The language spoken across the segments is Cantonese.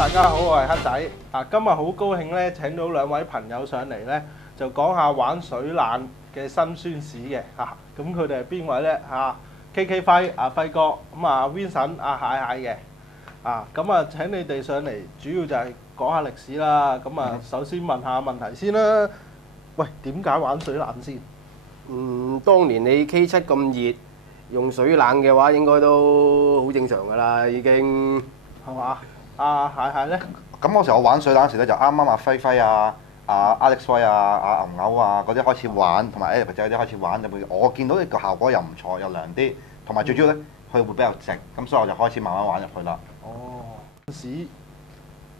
大家好，我係黑仔。今日好高興咧，請到兩位朋友上嚟咧，就講下玩水冷嘅辛酸史嘅嚇。咁佢哋係邊位咧？KK 輝輝哥，咁Vincent 蟹嘅。咁請你哋上嚟，主要就係講下歷史啦。咁首先問下問題先啦。喂，點解玩水冷先？當年你 K7 咁熱，用水冷嘅話，應該都好正常㗎啦，已經係嘛？蟹咧？咁嗰時我玩水冷時咧，就啱啱輝啊、Alex 威啊、牛啊嗰啲開始玩，同埋 Eric 仔嗰啲開始玩，就會我見到呢個效果又唔錯，又涼啲，同埋最主要咧，佢會比較直，咁所以我就開始慢慢玩入去啦。嗰陣時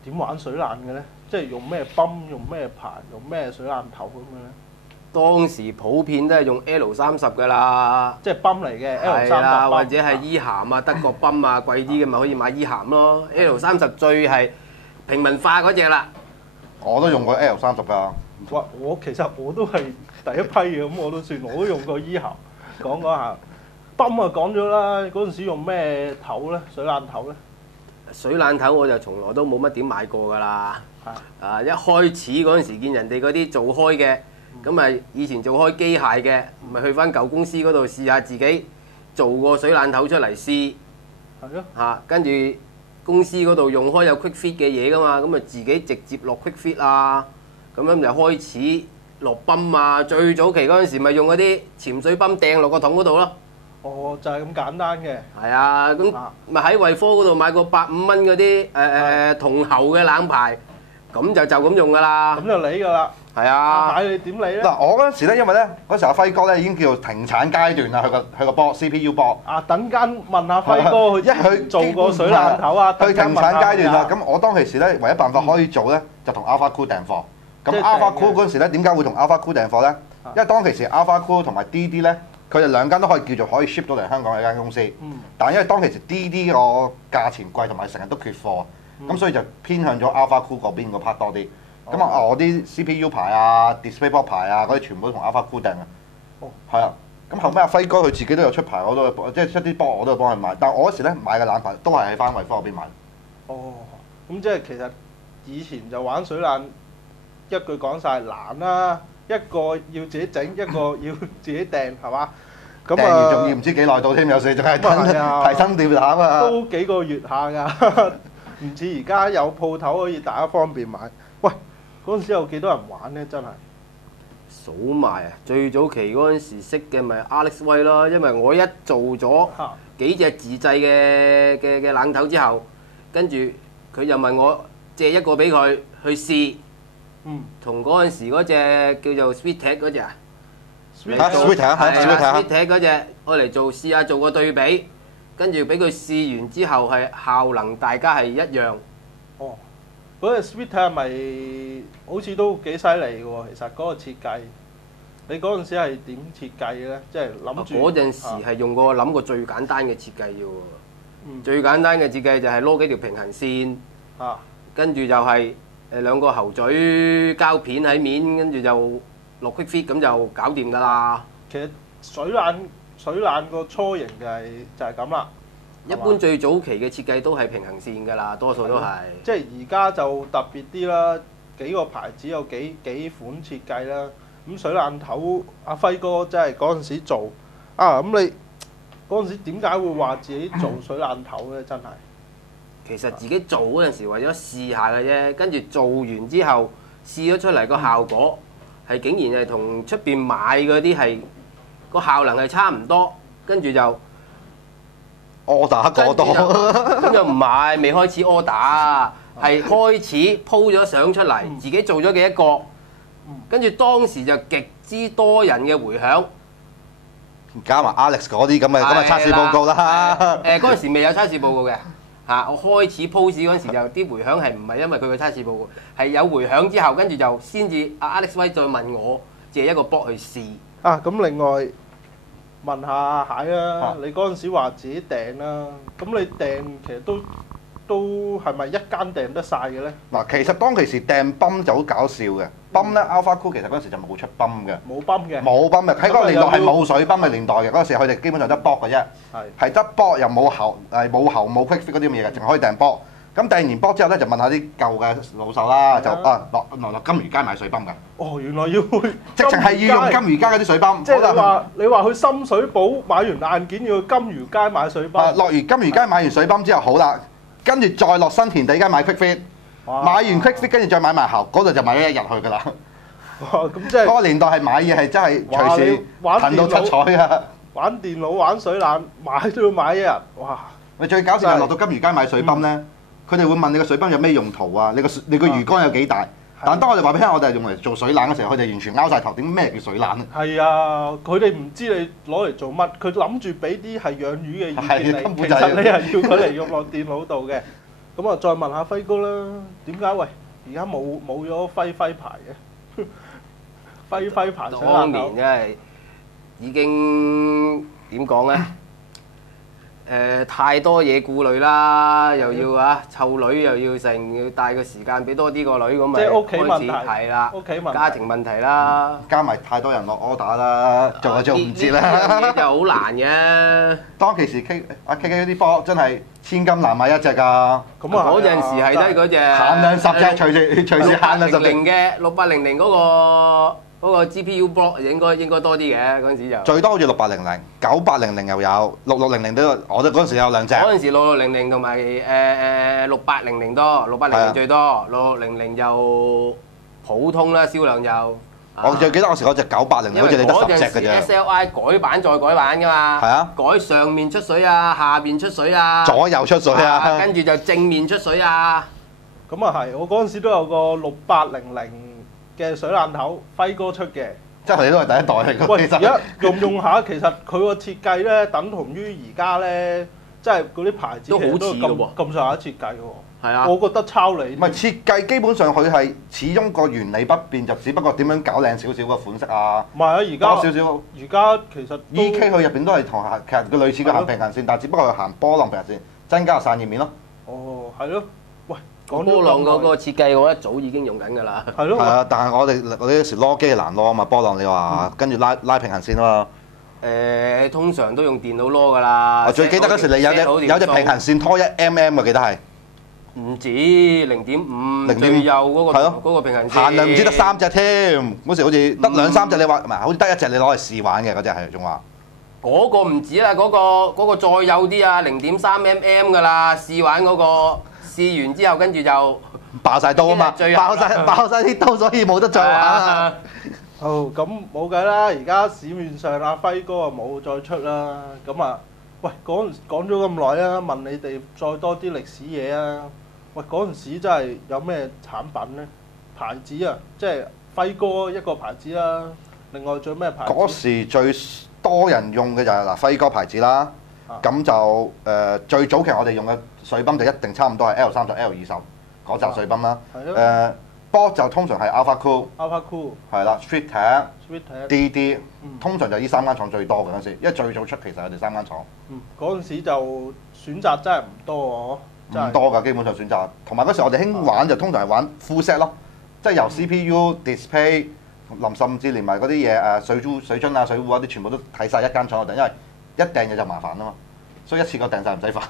點玩水冷嘅咧？即係用咩泵、用咩盤、用咩水冷頭咁樣咧？當時普遍都係用 L30㗎啦，即係泵嚟嘅 L30 係啦，泵或者係伊鹹啊、德國泵啊，貴啲嘅咪可以買伊鹹咯。L30最係平民化嗰只啦。我都用過 L30㗎。哇！其實我都係第一批嘅，咁我都算，我都用過伊鹹。講下泵講咗啦，嗰陣時用咩頭咧？水冷頭咧？水冷頭我就從來都冇乜點買過㗎啦。一開始嗰陣時見人哋嗰啲做開嘅。咁咪以前做開機械嘅，咪去翻舊公司嗰度試下自己做個水冷頭出嚟試。係咯。跟住公司嗰度用開有 quick fit 嘅嘢噶嘛，咁咪自己直接落 quick fit 啊，咁樣就開始落泵啊。最早期嗰陣時咪用嗰啲潛水泵掟落個桶嗰度咯。哦，就係咁簡單嘅。係啊，咁咪喺惠科嗰度買個150蚊嗰啲銅喉嘅冷排，咁就咁用噶啦。咁就理㗎啦。係啊，蟹你點理咧？嗱，我嗰陣時咧，因為咧嗰時阿輝哥咧已經叫做停產階段啦，佢個波 CPU 波。等間問下輝哥，佢做過水冷頭啊？佢停產階段啦，咁我當其時咧唯一辦法可以做咧，就同 Alpha Cool 訂貨。咁 Alpha Cool 嗰陣時咧，點解會同 Alpha Cool 訂貨咧？因為當其時 Alpha Cool 同埋 DD 咧，佢哋兩間都可以叫做可以 ship 到嚟香港嘅一間公司。但係因為當其時 DD 個價錢貴，同埋成日都缺貨，咁所以就偏向咗 Alpha Cool 嗰邊個 part 多啲。咁我啲 CPU 牌啊、DisplayPort 牌啊嗰啲全部都同 Alpha Cool 訂嘅。係啊。咁後尾阿輝哥佢自己都有出牌，我都即係出啲波我都有幫佢買。但係我嗰時咧買嘅冷牌都係喺翻惠科嗰邊買。咁即係其實以前就玩水冷，一句講晒難啦，一個要自己整，一個要自己訂，係嘛？訂完仲要唔知幾耐到添，有時仲係提心吊膽啊！都幾個月下㗎，唔似而家有鋪頭可以大家方便買。喂，嗰陣時有幾多人玩咧？真係數埋啊！最早期嗰陣時識嘅咪 Alex 威咯，因為我一做咗幾隻自製嘅冷頭之後，跟住佢就問我借一個俾佢去試。同嗰陣時嗰隻叫做 Sweetek 嗰隻啊 ，Sweetek 嗰隻我嚟試下做個對比，跟住俾佢試完之後係效能大家係一樣。嗰隻 Sweetek 係咪好似都幾犀利嘅喎？其實嗰個設計，你嗰陣時係點設計嘅咧？即係諗住嗰陣時係諗過最簡單嘅設計嘅喎。最簡單嘅設計就係攞幾條平衡線，跟住就係兩個喉嘴膠片喺面，跟住就落 quick fit 咁就搞掂㗎啦。其實水冷個雛形就係咁啦。一般最早期嘅設計都係平衡線㗎啦，多數都係。即係而家就特別啲啦，幾個牌子有幾款設計啦。咁水冷頭，阿輝哥真係嗰陣時做咁你嗰陣時點解會話自己做水冷頭咧？真係其實自己做嗰陣時為咗試下嘅啫，跟住做完之後試咗出嚟個效果係竟然係同出邊買嗰啲係個效能係差唔多，跟住就order 過多，咁又唔係未開始 order，係開始 po 咗相出嚟，自己做咗幾多個，跟住當時就極之多人嘅迴響，加埋 Alex 嗰啲咁嘅測試報告啦。嗰陣時未有測試報告嘅。我開始 post 嗰陣時就啲迴響係唔係因為佢嘅測試報告，係有迴響之後，跟住就先至阿 Alex 威再問我借一個 box 去試。咁另外問下蟹啦，你嗰陣時話自己訂啦，咁你訂其實都係咪一間訂得晒嘅咧？嗱，其實當其時訂泵就好搞笑嘅，泵咧 Alpha Cool 其實嗰陣時就冇出泵嘅，冇泵嘅，喺嗰個年代係冇水泵嘅年代嘅，嗰陣時佢哋基本上得 box 嘅啫，係得 box 又冇喉冇 quick fit 嗰啲咁嘢嘅，淨可以訂 box。咁掟完波之後咧，就問下啲舊嘅老手啦，就落金魚街買水泵㗎。哦，原來要去直情係要用金魚街嗰啲水泵。即係你話去深水埗買完硬件要去金魚街買水泵。落完金魚街買完水泵之後好啦，跟住再落新田地街買 Quick Fit， 買完 Quick Fit 跟住再買埋喉，嗰度就買咗一日去㗎啦。哇！咁即係嗰個年代係買嘢係真係隨時騰到七彩㗎。玩電腦玩水冷買都要買一日，哇！你最搞笑係落到金魚街買水泵咧，佢哋會問你個水泵有咩用途啊？你個魚缸有幾大？但當我哋話俾你聽，我哋係用嚟做水冷嘅時候，佢哋完全拗晒頭，點咩叫水冷啊？係啊，佢哋唔知你攞嚟做乜，佢諗住俾啲係養魚嘅意見你，其實你係要佢嚟用落電腦度嘅。咁啊，再問下輝哥啦，點解喂而家冇咗輝牌嘅？輝牌水冷當年真係已經點講咧？太多嘢顧慮啦，又要湊女又要成，要帶個時間俾多啲個女咁咪即係屋企問題係啦，屋企問題家庭問題啦，加埋太多人落 order 啦，做唔切啦。呢啲就好難嘅。當其時 K 啲波真係千金難買一隻㗎。咁啊，嗰陣時係得嗰隻限量10隻，隨時限量10隻嘅6800嗰個 GPU block 應該多啲嘅，嗰陣時就最多好似6800、9800又有，6600都我哋嗰陣時有兩隻。嗰陣時6600同埋6800多，6800最多，6600就普通啦，銷量就。我最記得嗰時嗰隻9800好似你得10隻嘅啫。SLI 改版再改版㗎嘛。係啊。改上面出水啊，下邊出水啊。左右出水啊。跟住就正面出水啊。咁啊係，我嗰陣時都有個6800嘅水冷頭，輝哥出嘅。即係你都係第一代嚟㗎。喂，而家用下，其實佢個設計咧，等同於而家咧，即係嗰啲牌子都好似㗎喎，咁上下設計喎。係啊。我覺得抄你。唔係設計，基本上佢係始終個原理不變，就只不過點樣搞靚少少個款式啊。唔係啊，而家多少少。而家其實 EK 佢入邊都係同其實佢類似嘅行平衡線，但係只不過係行波浪平衡線，增加散熱面咯。哦，係咯。喂，講波浪嗰個設計，我一早已經用緊㗎啦。係咯。係啊，但係我哋嗰時攞機係難攞啊嘛，波浪你話跟住拉平衡線啊嘛。通常都用電腦攞㗎啦。我最記得嗰時你有隻平衡線拖1mm嘅，記得係。唔止0.5，最右嗰個平衡線。限量唔知得3隻添，嗰時好似得2、3隻，你話唔係好似得1隻你攞嚟試玩嘅嗰隻係仲話。嗰個唔止啦，嗰個再幼啲啊，0.3mm㗎啦，試玩嗰個試完之後跟住就爆晒刀啊嘛，爆晒啲刀，所以冇得再玩啊。好，咁冇計啦，而家市面上阿輝哥啊冇再出啦，咁啊，喂講咗咁耐啊，問你哋再多啲歷史嘢啊，喂嗰陣時真係有咩產品咧？牌子啊，即係輝哥一個牌子啦，另外仲有咩牌子？嗰時最多人用嘅就係輝哥牌子啦，咁就最早期我哋用嘅水泵就一定差唔多係 L30、L20嗰集水泵啦。波就通常係 Alpha Cool 係啦 Street Tech、DD， 通常就呢3間廠最多嘅嗰陣時，因為最早出其實係佢哋3間廠。嗰陣時就選擇真係唔多喎，唔多㗎，基本上選擇。同埋嗰時我哋興玩就通常係玩 full set 咯，即係由 CPU、display， 甚至連埋嗰啲嘢水樽啊、水壺啊啲全部都睇晒一間廠度訂，因為一訂嘢就麻煩啊嘛，所以一次過訂晒唔使煩。